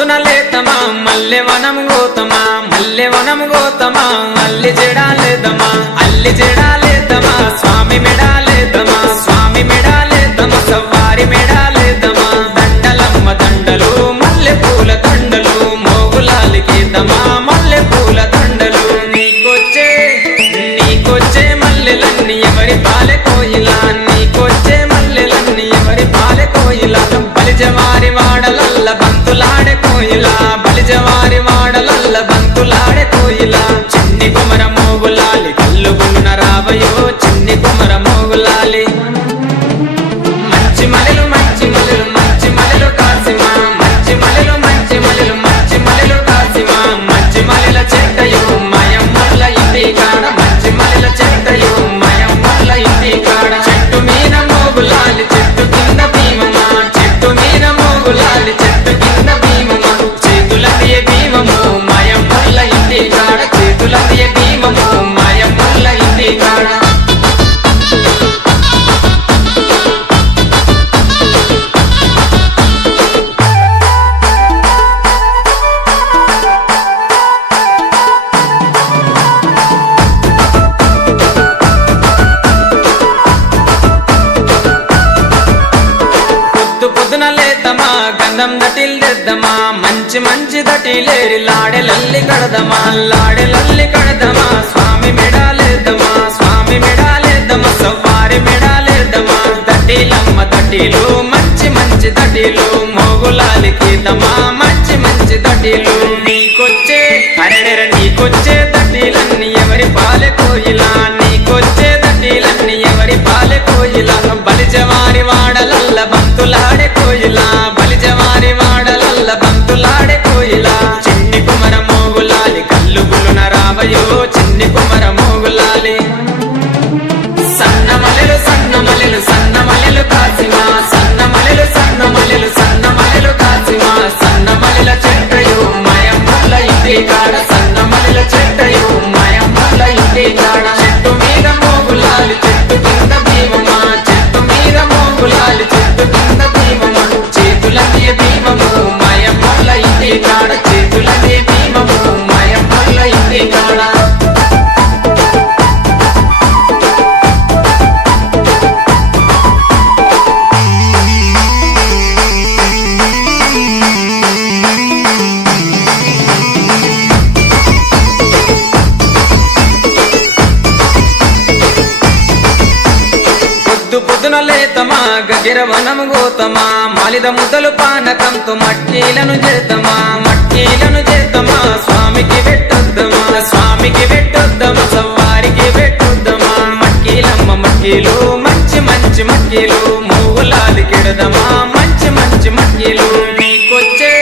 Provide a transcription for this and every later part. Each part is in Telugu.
పొద్దున లేతమా మల్లె వనం గోతమా మల్లె వనం గోతమా అల్లి జడాలేదమా అల్లి జడాలేదమా స్వామి మెడాలేదమా స్వామి మెడాలేదమా సవ్వారి మెడాలేదమా దండలమ్మ దండలు మల్లె పూల దండలు మోగులాలికేదమా మల్లె పూల దండలు నీకొచ్చే మల్లెలన్నీ ఎవరి పాలె కోయిలా నీకొచ్చే మల్లెలన్నీ ఎవరి పాలె కోయిలా బలిజవారి వాడలల్ల బంతులాడే కోయిలా బలిజవారి వాడలల్ల బంతులాడే కోయిలా చిన్ని కుమర మోగులాలి కల్లు గులున రావయో చిన్ని కుమర మోగులాలి మంచి మలెలు మంచి మలెలు మంచి మలెలు కాసిమా మంచి మలెలు మంచి మలెలు మంచి మలెలు కాసిమా మంచి మలెల చెట్టయో మయమ్మల ఇంటి కాడ మంచి మలెల చెట్టయో మయమ్మల ఇంటి కాడ చెట్టు మీద మోగులాలి చెట్టు కింద భీమమా చెట్టు మీద మోగులాలి చెట్టు కింద భీమమా చేతులదియ భీమము మయమ్మల ఇంటి కాడ చేతులదియ భీమము మయమ్మల ఇంటి కాడ పొద్దున లేతమా గంధం దటిల్దెద్దమా మంచి మంచి దటిలేరి లాడెలల్లి కడదమా లాడెలల్లి కడదమా స్వామి మెడాలేదమా స్వామి మెడాలేదమా సవ్వారి మెడాలేదమా దటిలమ్మ దటిలు మంచి మంచి దటిలు మోగులాలికేదమా మంచి మంచి దటిలు నీకొచ్చే అరెరెర నీకొచ్చే దటిలన్నీ ఎవరి పాలె కోయిలా నీకొచ్చే దటిలన్నీ ఎవరి పాలె కోయిలా బలిజవారి వాడలల్ల బంతులాడే కోయిలా బలిజవారి వాడలల్ల బంతులాడే కోయిలా చిన్ని కుమర మోగులాలి కల్లు గులున రావయో చిన్ని కుమర మోగులాలి సన్న మలెలు సన్న మలెలు సన్న మలెలు కాసిమా సన్న మలెలు సన్న మలెలు సన్న మలెలు కాసిమా సన్న మలెల చెట్టయో మయమ్మల ఇంటి కాడ సన్న మలెల చెట్టయో మయమ్మల ఇంటి కాడ చెట్టు మీద మోగులాలి చెట్టు కింద భీమమా చెట్టు మీద మోగులాలి చెట్టు కింద భీమమా చేతులదియ భీమము మయమ్మల ఇంటి కాడ చేతులదియ భీమము మయమ్మల ఇంటి కాడ పొద్దున లేతమా గగిర వనము గోతమా మాలిద ముద్దలు పానకంతో మట్టీలను చేతమా మట్టీలను చేతమా స్వామికి పెట్టొద్దమా స్వామికి పెట్టొద్దమా సవ్వారికి పెట్టొద్దమా మట్కీలమ్మ మట్కీలు మంచి మంచి మట్కీలు మూగులాలి కెడదమా మంచి మంచి మట్కీలు నీకొచ్చే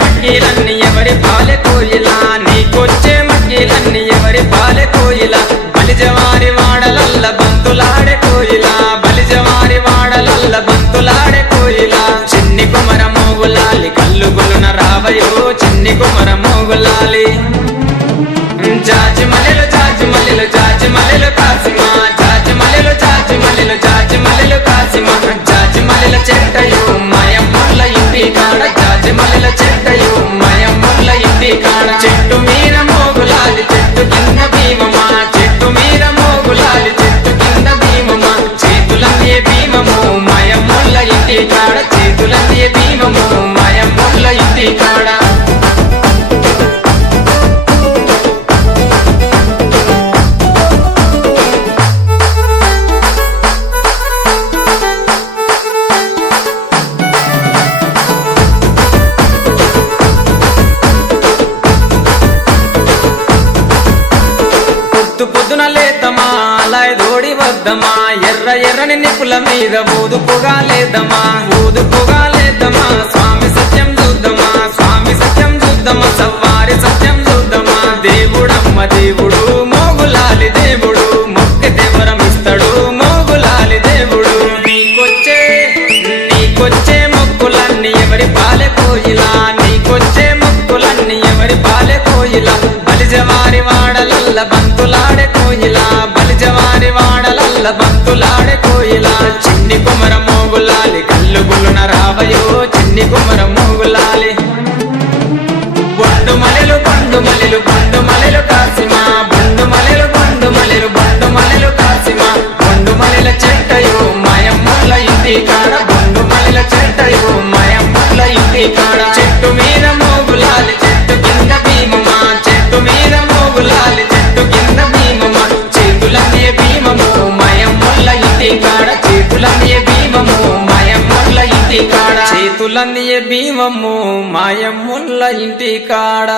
మట్కీలన్నీ ఎవరి పాలె కోయిలా నీకొచ్చే మట్కీలన్నీ ఎవరి పాలె కోయిలా బలిజవారి వాడలల్ల బంతులాడే కోయిలా బలిజవారి వాడలల్ల బంతులాడే కోయిలా చిన్ని కుమర మోగులాలి కల్లు గులున రావయో చిన్ని కుమర మోగులాలి జాజి మలెలు జాజి మలెలు జాజి మలెలు కాసిమా జాజి మలెలు జాజి మలెలు జాజి మలెలు కాసిమా జాజి మలెల చెట్టయో మయమ్మల ఇంటి కాడ జాజి మలెల చెట్టయో మయమ్మల ఇంటి కాడ చెట్టు మీద మోగులాలి చెట్టు కింద భీమమా చెట్టు మీద మోగులాలి చెట్టు కింద భీమమా చేతులదియ భీమము మయమ్మల ఇంటి కాడ చేతులదియ భీమము మయమ్మల ఇంటి కాడ పొద్దున లేతమా అలాయ్ దోడి వద్దమా ఎర్ర ఎర్రని నిప్పుల మీద ఊదుపుగా లేదమా ఊదుపుగా లేదమా స్వామి సత్యం చూద్దామా స్వామి సత్యం చూద్దామా సవ్వారి సత్యం చూద్దామా దేవుడమ్మ దేవుడు మోగులాలి దేవుడు మొక్కి దేవరమిస్తాడు మోగులాలి దేవుడు నీకొచ్చే మొక్కులన్నీ ఎవరి పాలె కోయిలా నీకొచ్చే మొక్కులన్నీ ఎవరి పాలె కోయిలా బలిజవారి వాడలల్ల బంతులాడే కోయిలా బలిజవారి వాడలల్ల బంతులాడే కోయిలా చిన్ని కుమర మోగులాలి కల్లు గులున రావయో చిన్ని కుమర మోగులాలి ఇంటి కాడ చేతులందియే భీమమ్ము మాయమ్ముల్ల ఇంటి కాడ